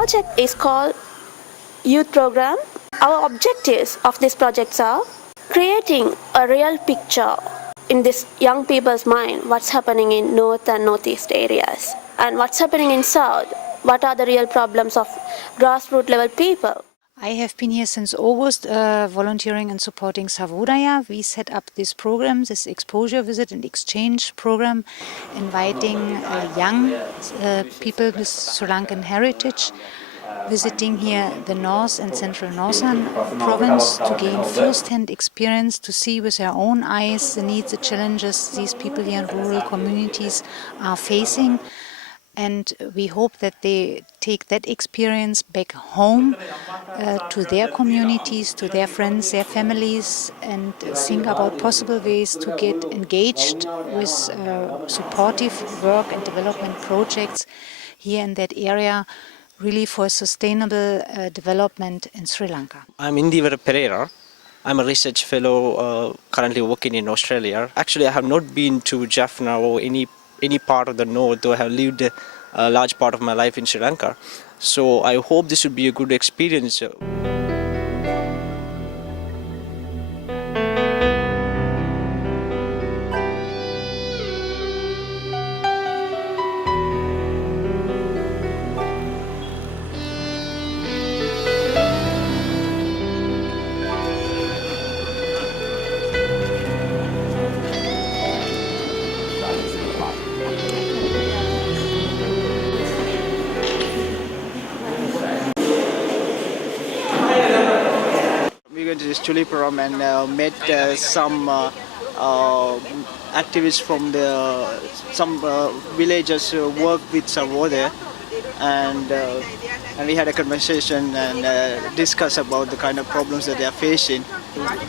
project is called Youth Program. Our objectives of these projects are creating a real picture in this young people's mind, what's happening in north and northeast areas, and what's happening in south, what are the real problems of grassroots level people. I have been here since August, volunteering and supporting Sarvodaya. We set up this program, this exposure visit and exchange program, inviting young people with Sri Lankan heritage, visiting here the north and central northern province to gain first-hand experience, to see with their own eyes the needs, the challenges these people here in rural communities are facing. And we hope that they take that experience back home to their communities, to their friends, their families, and think about possible ways to get engaged with supportive work and development projects here in that area, really for sustainable development in Sri Lanka. I'm Indivara Pereira. I'm a research fellow currently working in Australia. Actually, I have not been to Jaffna or any part of the north, though I have lived a large part of my life in Sri Lanka. So I hope this would be a good experience. We went to this tuliparam and met some activists from some villagers who work with Sarvodaya, and we had a conversation and discuss about the kind of problems that they are facing.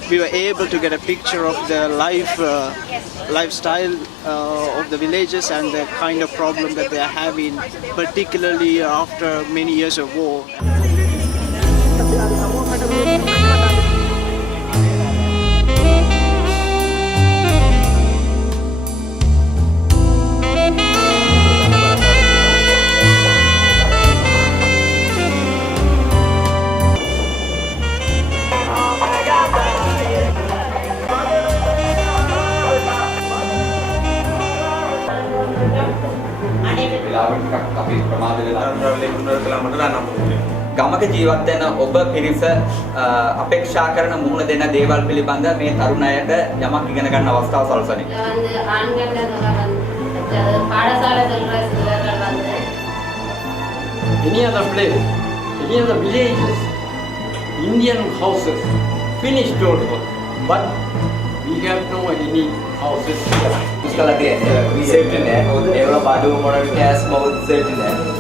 We were able to get a picture of the lifestyle of the villagers and the kind of problem that they are having, particularly after many years of war. ගමක ජීවත් වෙන ඔබ පිරිස අපේක්ෂා කරන මුහුණ දෙන දේවල් පිළිබඳ මේ තරුණ අයට යමක් ඉගෙන ගන්න අවස්ථාව සලසන්නේ. Any other place, any other villages, Indian houses, finished also, but we have no any houses here. මුස්කලා තියෙන්නේ සෙට් නෑ. ඒවල බඩු මොනවද කෑස් බවුත් සෙට් නෑ.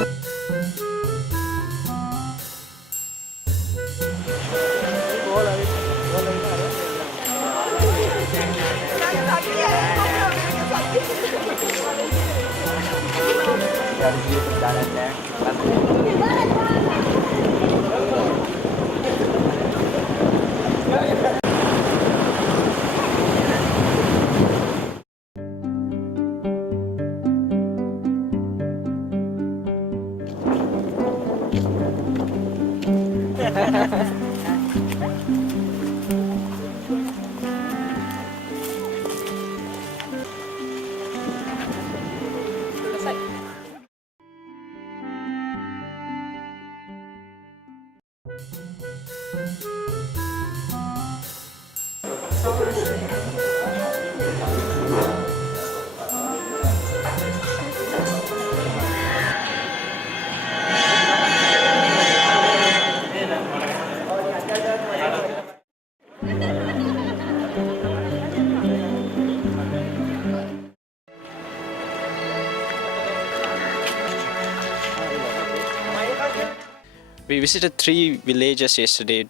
We visited 3 villages yesterday,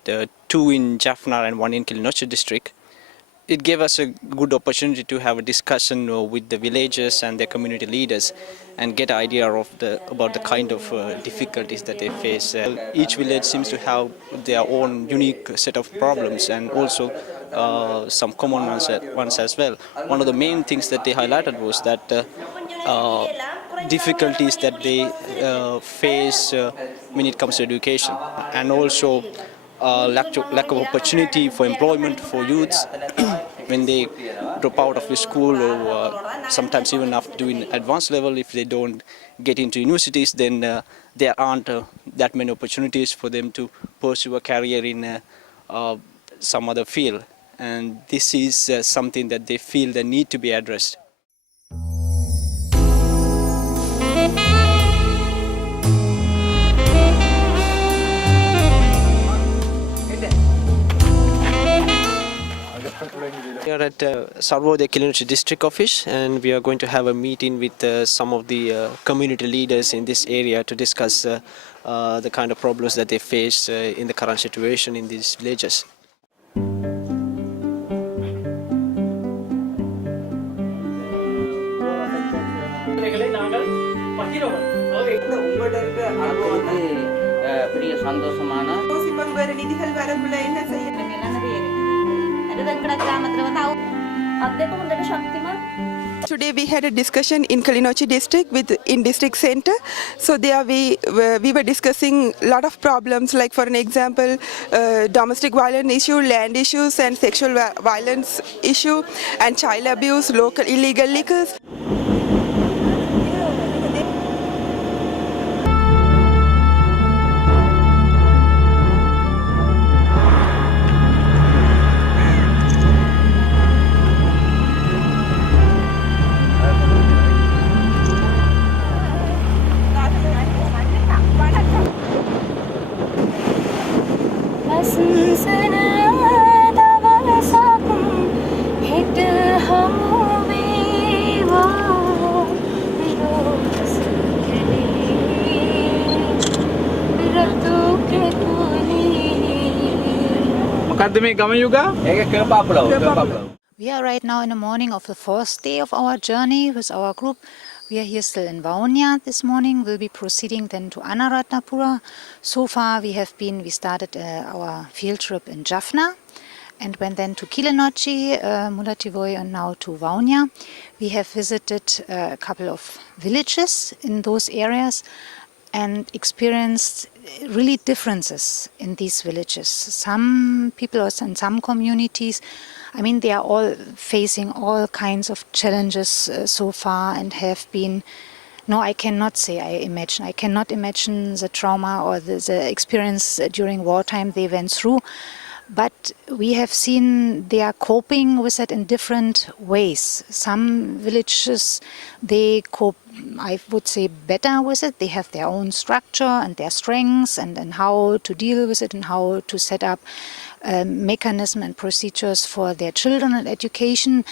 2 in Jaffna and 1 in Kilinochchi district. It gave us a good opportunity to have a discussion with the villagers and their community leaders and get an idea of about the kind of difficulties that they face. Each village seems to have their own unique set of problems and also some common ones as well. One of the main things that they highlighted was that difficulties that they face when it comes to education, and also lack of opportunity for employment for youths when they drop out of the school, or sometimes even after doing advanced level, if they don't get into universities, then there aren't that many opportunities for them to pursue a career in some other field, and this is something that they feel the need to be addressed. We are at Sarvodaya Kilinochi district office, and we are going to have a meeting with some of the community leaders in this area to discuss the kind of problems that they face in the current situation in these villages. பெரிய சந்தோஷமான Today we had a discussion in Kilinochi district in district center. So there we were discussing a lot of problems, like for an example, domestic violence issue, land issues and sexual violence issue, and child abuse, local illegal liquors. We are right now in the morning of the fourth day of our journey with our group. We are here still in Vaunia this morning. We'll be proceeding then to Anuradhapura. So far we started our field trip in Jaffna and went then to Kilinochi, Mullaitivuori, and now to Vaunia. We have visited a couple of villages in those areas and experienced really differences in these villages. Some people in some communities, I mean, they are all facing all kinds of challenges so far and have been, no, I cannot say I cannot imagine the trauma or the experience during wartime they went through. But we have seen they are coping with it in different ways. Some villages, they cope, I would say, better with it. They have their own structure and their strengths and how to deal with it and how to set up mechanism and procedures for their children and education.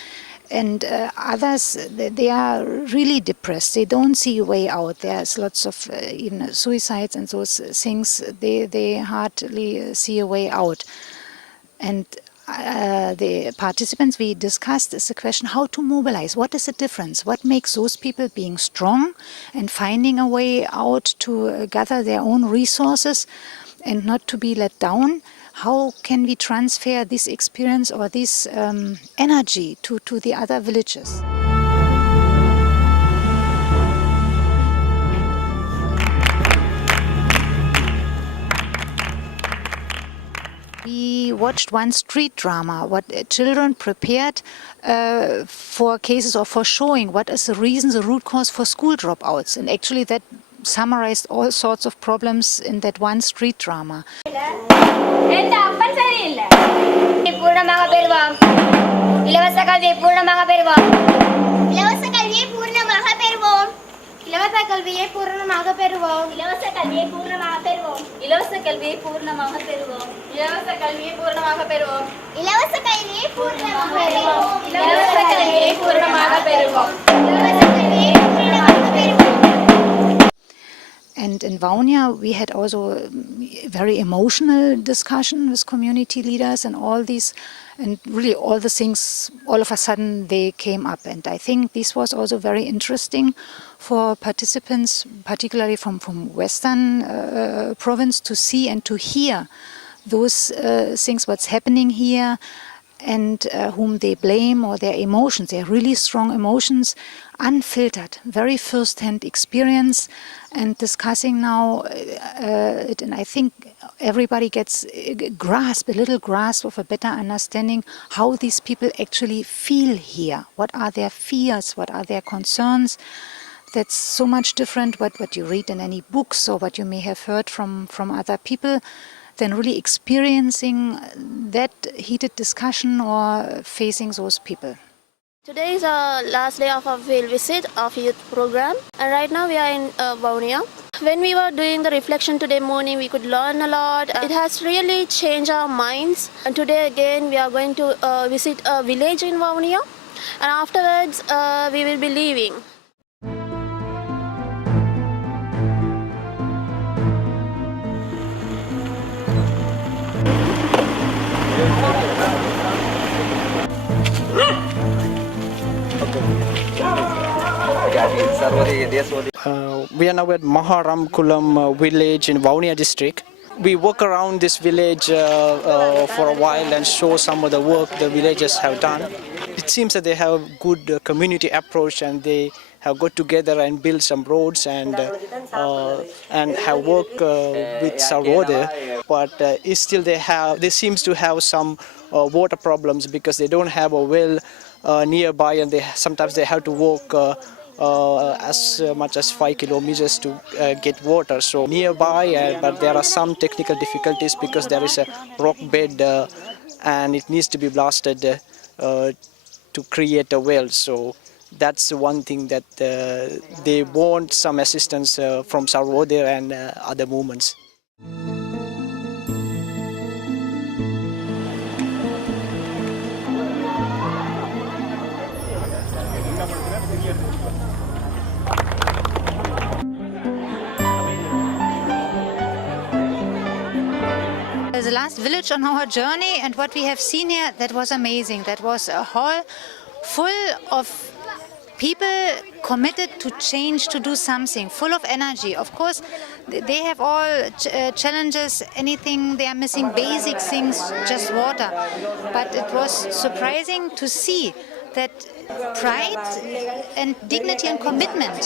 And others, they are really depressed. They don't see a way out. There's lots of even suicides and those things. They hardly see a way out. And the participants, we discussed is the question how to mobilize. What is the difference? What makes those people being strong and finding a way out to gather their own resources and not to be let down? How can we transfer this experience or this energy to the other villages? We watched one street drama, what children prepared for cases or for showing what is the reason, the root cause for school dropouts. And actually that summarized all sorts of problems in that one street drama. இலவச கல்வியை பூரணமாக பெறுவோம். இலவச கல்வியை பூரணமாக பெறுவோம். இலவச கல்வியை பூரணமாக பெறுவோம். இலவச கல்வியை பூரணமாக பெறுவோம். இலவச கல்வியை பூரணமாக பெறுவோம். இலவச கல்வியை பூரணமாக பெறுவோம். இலவச கல்வியை பூரணமாக பெறுவோம். And in Vaunia, we had also a very emotional discussion with community leaders and all these, and really all the things, all of a sudden they came up. And I think this was also very interesting for participants, particularly from Western province, to see and to hear those things, what's happening here. and whom they blame, or their emotions, their really strong emotions, unfiltered, very first-hand experience, and discussing now it. And I think everybody gets a little grasp of a better understanding how these people actually feel here. What are their fears? What are their concerns? That's so much different what you read in any books or what you may have heard from other people, than really experiencing that heated discussion or facing those people. Today is our last day of our field visit of youth program, and right now we are in Vavuniya. When we were doing the reflection today morning, we could learn a lot. It has really changed our minds, and today again we are going to visit a village in Vavuniya, and afterwards we will be leaving. We are now at Maharamkulam village in Vavuniya district. We walk around this village for a while and show some of the work the villagers have done. It seems that they have good community approach, and they have got together and built some roads and have worked with Sarvodaya. But still they seems to have some water problems, because they don't have a well nearby, and sometimes they have to walk as much as 5 kilometers to get water. So nearby, but there are some technical difficulties because there is a rock bed and it needs to be blasted to create a well. So that's one thing that they want some assistance from Sarvodaya and other movements. The last village on our journey, and what we have seen here, that was amazing. That was a hall full of people committed to change, to do something, full of energy. Of course, they have all challenges, anything, they are missing basic things, just water. But it was surprising to see that pride and dignity and commitment,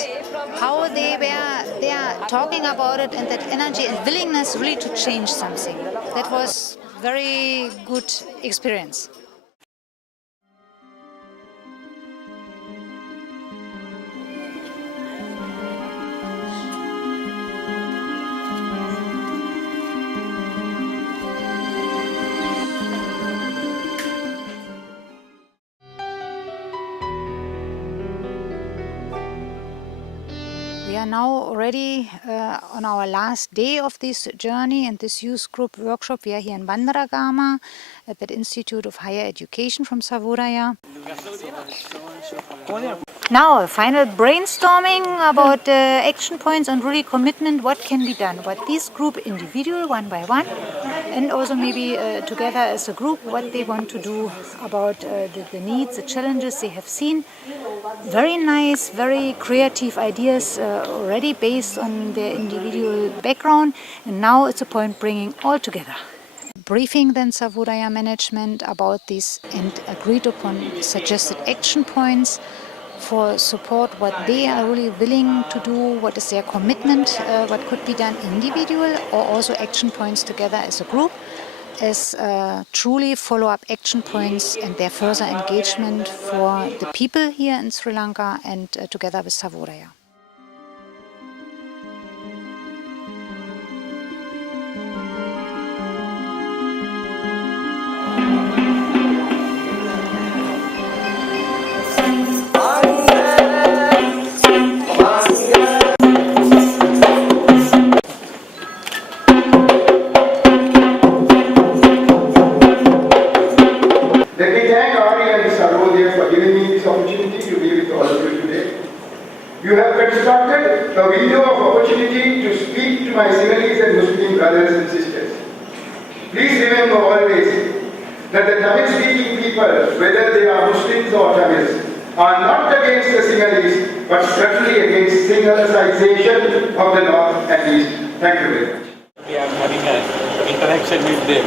how they are talking about it, and that energy and willingness really to change something. That was very good experience. We are now already on our last day of this journey and this youth group workshop. We are here in Bandaragama at the Institute of Higher Education from Sarvodaya. Now a final brainstorming about action points and really commitment, what can be done, what this group individual, one by one, and also maybe together as a group, what they want to do about the needs, the challenges they have seen. Very nice, very creative ideas already based on their individual background, and now it's a point bringing all together. Briefing then Sarvodaya management about this and agreed upon suggested action points for support, what they are really willing to do, what is their commitment, what could be done individual or also action points together as a group, as truly follow-up action points and their further engagement for the people here in Sri Lanka and together with Sarvodaya. You have constructed a window of opportunity to speak to my Sinhalese and Muslim brothers and sisters. Please remember always that the Tamil-speaking people, whether they are Muslims or Tamils, are not against the Sinhalese, but certainly against Sinhalicization of the North and East. Thank you very much. We are having a interaction with them,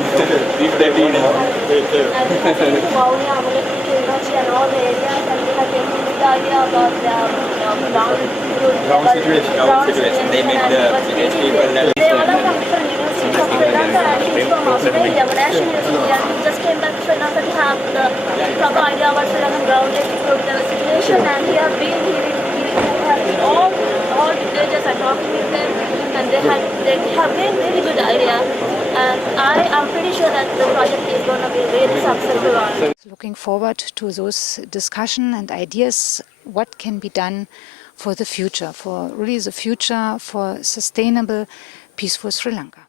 with the team. And we have been to Maui, Amalek, Kilinochchi and all the areas, and we have taken the idea about the ground situation. They make the village people learn. They all are from different universities of Sri Lanka, and he's from Australia, Monash University, and he just came back to Sri Lanka to have the proper idea about Sri Lankan ground situation, and he has been all villages and talking with them, and they have really good idea, and I am pretty sure that the project is going to be really successful one. Looking forward to those discussion and ideas, what can be done for the future, for really the future for sustainable, peaceful Sri Lanka.